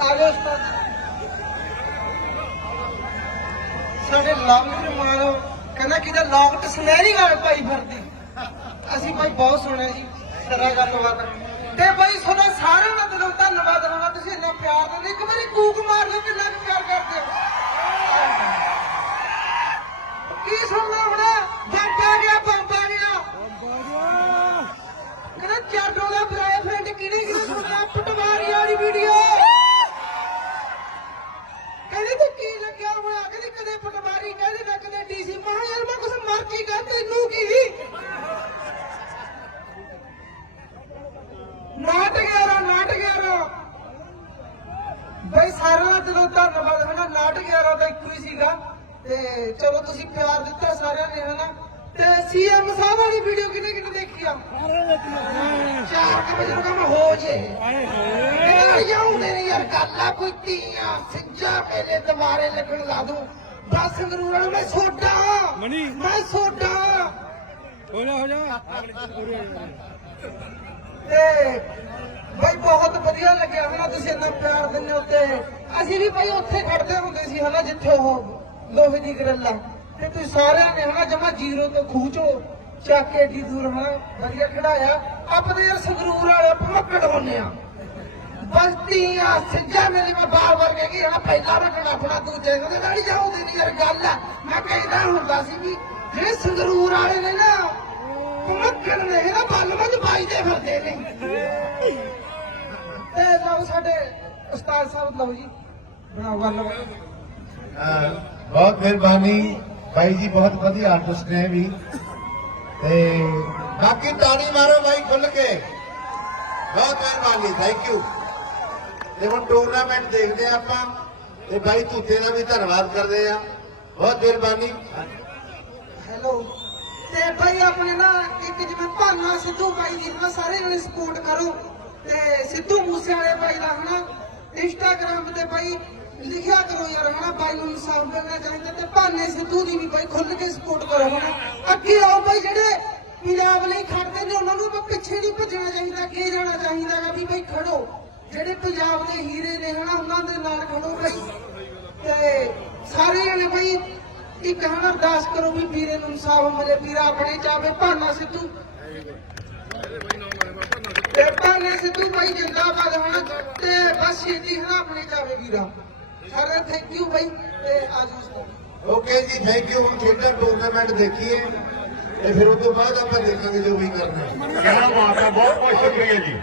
ਆ ਉਸਤਾਦ ਸਾਡੇ ਲਵ ਮਾਰੋ। ਕਹਿੰਦਾ ਕਿਹਦਾ ਲੋਕਟ ਸੁਨਹਿਰੀ ਗੱਲ ਪਾਈ ਫਿਰਦੀ। ਅਸੀਂ ਭਾਈ ਬਹੁਤ ਸੁਣਿਆ ਜੀ ਸਰਾ ਗੱਲਬਾਤ। ਤੇ ਭਾਈ ਤੁਹਾਡਾ ਸਾਰਿਆਂ ਦਾ ਦਿਲੋਂ ਧੰਨਵਾਦ ਹੋਣਾ ਤੁਸੀਂ ਇੰਨਾ ਪਿਆਰ ਦਿੰਦੇ। ਇੱਕ ਵਾਰੀ ਕੂਕ ਮਾਰ ਲਓ ਕਿੰਨਾ ਕੁ ਪਿਆਰ ਕਰਦੇ ਹੋ ਕੀ ਸੁਣਨਾ ਹੁਣ ਬੰਬ ਆ ਗਿਆ ਬੰਬ ਆ ਗਿਆ ਕਹਿੰਦਾ ਚਾਟੋ ਦਾ ਬॉयਫ੍ਰੈਂਡ ਕਿਹਨੇ ਕਿਹਨੇ ਸੁਣਿਆ ਪਟਵਾਰੀ ਵਾਲੀ ਵੀਡੀਓ ਕਹਿੰਦੀ ਤੂੰ ਕੀ ਲੱਗਿਆ ਕਦੇ ਪਟਵਾਰੀ ਕਹਿੰਦੀ ਨਾ ਕਦੇ ਡੀਸੀ। ਮਾ ਯਾਰ, ਮੈਂ ਕੁਛ ਮਰਜ਼ੀ ਕਰ ਤੈਨੂੰ ਕੀ? ਨਾਟ ਗਿਆਰਾ ਨਾਟ ਗਿਆਰਾ। ਬਈ ਸਾਰਿਆਂ ਦਾ ਦਿਲੋਂ ਧੰਨਵਾਦ ਹੈ ਨਾਟ ਗਿਆਰਾ ਦਾ ਇੱਕੋ ਹੀ ਸੀਗਾ। ਤੇ ਚਲੋ, ਤੁਸੀਂ ਪਿਆਰ ਦਿੱਤਾ ਸਾਰਿਆਂ ਨੇ, ਹਨਾ? ਤੇ ਸੀਐਮ ਸਾਹਿਬ ਵਾਲੀ ਵੀਡੀਓ ਕਿਹਨੇ ਕਿਹਨੇ ਦੇਖੀ ਆ? ਚਾਰ ਕੁ ਵਜੇ ਨੂੰ ਕੰਮ ਹੋ ਜੇ। ਯਾਰ ਜਾਉਂਦੇ ਨੇ ਯਾਰ ਗੱਲਾਂ ਕੋਈ ਤੀਆਂ ਸਿੰਜਾ ਮੇਰੇ ਦੁਆਰੇ ਲੱਗਣ ਲਾ ਦੂੰ। ਬਸ ਸੰਗਰੂਰਾਂ ਨੂੰ ਮੈਂ ਸੋਡਾ। ਮਣੀ। ਮੈਂ ਸੋਡਾ। ਹੋ ਜਾ ਹੋ ਜਾ ਤੇ ਬਈ ਬਹੁਤ ਵਧੀਆ ਲੱਗਿਆ ਹਨਾ ਤੁਸੀਂ ਇੰਨਾ ਪਿਆਰ ਦਿੰਦੇ ਹੋ ਤੇ। ਅਸੀਂ ਵੀ ਭਾਈ ਉੱਥੇ ਖੜਦੇ ਹੁੰਦੇ ਸੀ ਹਨਾ ਜਿੱਥੇ ਉਹ ਲੋਹੇ ਦੀ ਗਰਲਾ ਤੇ ਤੁਸੀਂ ਸਾਰਿਆਂ ਨੇ ਹਨਾ ਜਮਾ ਜ਼ੀਰੋ ਤੋਂ ਖੂਚੋ ਚੱਕ ਕੇ ਏਡੀ ਦੂਰ ਹਨਾ ਵਧੀਆ ਖੜਾਇਆ ਆਪਣੇ ਯਾਰ ਸੰਗਰੂਰ ਵਾਲੇ ਭਮੱਕੜ ਹੁੰਨੇ ਆ। ਬਸਤੀਆਂ ਸਿੱਧਾ ਮੇਰੀ ਮੈਂ ਬਾਰ ਬਾਰ ਕਹਿ ਗਈ ਹਨਾ ਰੱਖਣਾ ਆਪਣਾ ਦੂਜੇ ਉਹਦੇ ਨਾਲ ਜਾਉਂਦੀ ਨਹੀਂ ਯਾਰ ਗੱਲ ਆ। ਮੈਂ ਕਹਿੰਦਾ ਹੁੰਦਾ ਸੀ ਵੀ, ਜਿਹੜੇ ਸੰਗਰੂਰ ਵਾਲੇ ਨੇ ਨਾ ਭਮੱਕੜ ਨੇ, ਇਹਦਾ ਬੱਲ ਵਿੱਚ ਵੱਜਦੇ ਫਿਰਦੇ ਨੇ। ਤੇ ਲਓ ਸਾਡੇ ਉਸਤਾਦ ਸਾਹਿਬ, ਲਓ ਜੀ, ਬਣਾਓ ਗੱਲ। ਬਹੁਤ ਮਿਹਰਬਾਨੀ। ਭਾਈ ਜੀ, ਬਹੁਤ ਵਧੀਆ ਆਰਟਿਸਟ ਨੇ ਵੀ। ਤੇ ਬਾਕੀ ਤਾੜੀ ਮਾਰੋ ਭਾਈ ਖੁੱਲ ਕੇ। ਬਹੁਤ ਮਿਹਰਬਾਨੀ ਥੈਂਕ ਯੂ ਤੇ ਹੁਣ ਟੂਰਨਾਮੈਂਟ ਦੇਖਦੇ ਆ ਆਪਾਂ, ਤੇ ਭਾਈ ਧੂਤੇ ਦਾ ਵੀ ਧੰਨਵਾਦ ਕਰਦੇ ਆ ਬਹੁਤ ਮਿਹਰਬਾਨੀ। ਹੈਲੋ ਤੇ ਭਾਈ ਆਪਣੇ ਨਾ ਇੱਕ ਜਿਵੇਂ ਭਾਨਾ ਸਿੱਧੂ ਬਾਈ ਦੀ ਨਾ ਸਾਰੇ ਜਣੇ ਸਪੋਰਟ ਕਰੋ। ਤੇ ਸਿੱਧੂ ਮੂਸੇ ਵਾਲੇ ਬਾਈ ਦਾ ਹਨਾ ਇੰਸਟਾਗ੍ਰam ਤੇ ਭਾਈ ਲਿਖਿਆ ਕਰੋ ਯਾਰ, ਹਨਾ, ਬਾਈ ਨੂੰ ਇਨਸਾਫ ਮਿਲਣਾ ਚਾਹੀਦਾ ਤੇ ਭਾਨੇ ਸਿੱਧੂ ਦੀ ਵੀ ਭਾਈ ਖੁੱਲ ਕੇ ਸਪੋਰਟ ਕਰੋ ਹਨਾ। ਅੱਗੇ ਆਓ ਭਾਈ ਜਿਹੜੇ ਪੰਜਾਬ ਲਈ ਖੜਦੇ ਨੇ, ਉਹਨਾਂ ਨੂੰ ਆਪਾਂ ਪਿੱਛੇ ਨਹੀਂ ਭੱਜਣਾ ਚਾਹੀਦਾ, ਅੱਗੇ ਜਾਣਾ ਚਾਹੀਦਾ ਵੀ ਭਾਈ ਖੜੋ ਜਿਹੜੇ ਪੰਜਾਬ ਦੇ ਹੀਰੇ ਨੇ ਹਨਾ, ਉਹਨਾਂ ਦੇ ਨਾਲ ਖੜੋ ਭਾਈ ਤੇ ਸਾਰੇ ਜਣੇ ਭਾਈ ਇੱਕ ਹਨਾ, ਅਰਦਾਸ ਕਰੋ ਵੀ ਵੀਰੇ ਨੂੰ ਇਨਸਾਫ ਮਿਲੇ ਵੀਰਾ ਆਪਣੇ ਚਾਵੇ ਭਾਨਾ ਸਿੱਧੂ। ਤੇ ਭਾਨੇ ਸਿੱਧੂ ਬਾਈ ਜਿੰਦਾਬਾਦ ਹਨਾ, ਤੇ ਬਸ ਛੇਤੀ ਹਨਾ ਆਪਣੇ ਚਾਵੇ ਵੀਰਾ। ਸਾਰੇ ਥੈਂਕ ਯੂ ਬਾਈ, ਤੇ ਆਜੋ ਓਕੇ ਜੀ ਥੈਂਕ ਯੂ ਹੁਣ ਖੇਡਾਂ ਟੂਰਨਾਮੈਂਟ ਦੇਖੀਏ ਤੇ ਫਿਰ ਉਸ ਤੋਂ ਬਾਅਦ ਆਪਾਂ ਦੇਖਾਂਗੇ ਜੋ ਵੀ ਕਰਨਾ ਹੈ। ਬਹੁਤ ਬਹੁਤ ਸ਼ੁਕਰੀਆ ਜੀ।